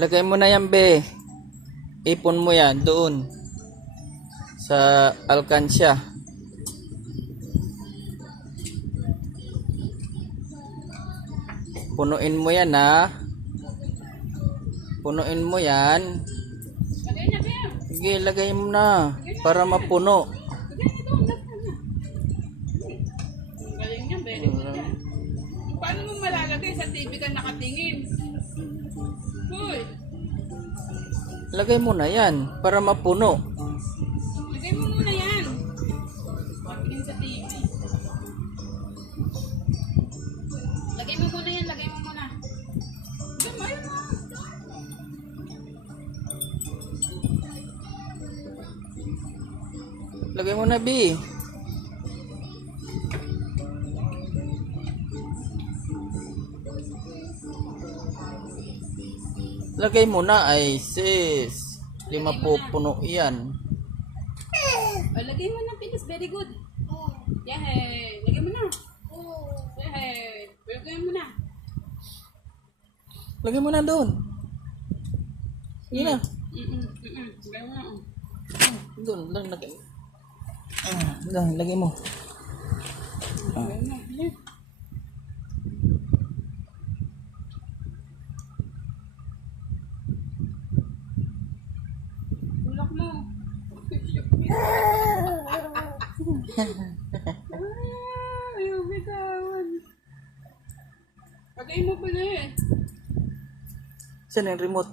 Lagay mo na yan, be. Ipon mo yan doon sa alkansya. Punuin mo yan, ha. Punuin mo yan. Sige, lagay mo na para mapuno. Galing niya, very good yan. Paano mo malalagay sa TV ka nakatingin? Hoy, Lagay mo na yan para mapuno. lagay mo muna yan. Patingin sa TV. Lagay mo muna yan, lagay mo muna. Gamay mo. Lagay mo na, B. Lagay mo na, ay sis. Di mapupuno yan. Oh, lagay mo na, Pitas. Very good. Yehey. Lagay mo na. Yehey. Lagay mo na. Lagay mo na doon. Sige na. Lagay mo na. Doon, lang lagay. Doon, lagay mo. Lagay mo na. Ayan. Tulak mo. Ayaw bitawan. Lagay mo pala eh. Saan yung remote?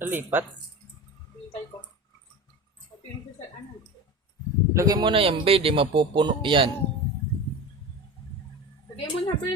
Nalipat? Hintay ko. Patingin ko sa ano. Lagay mo na yan, be. Di mapupuno yan. Lagay mo na, Bert.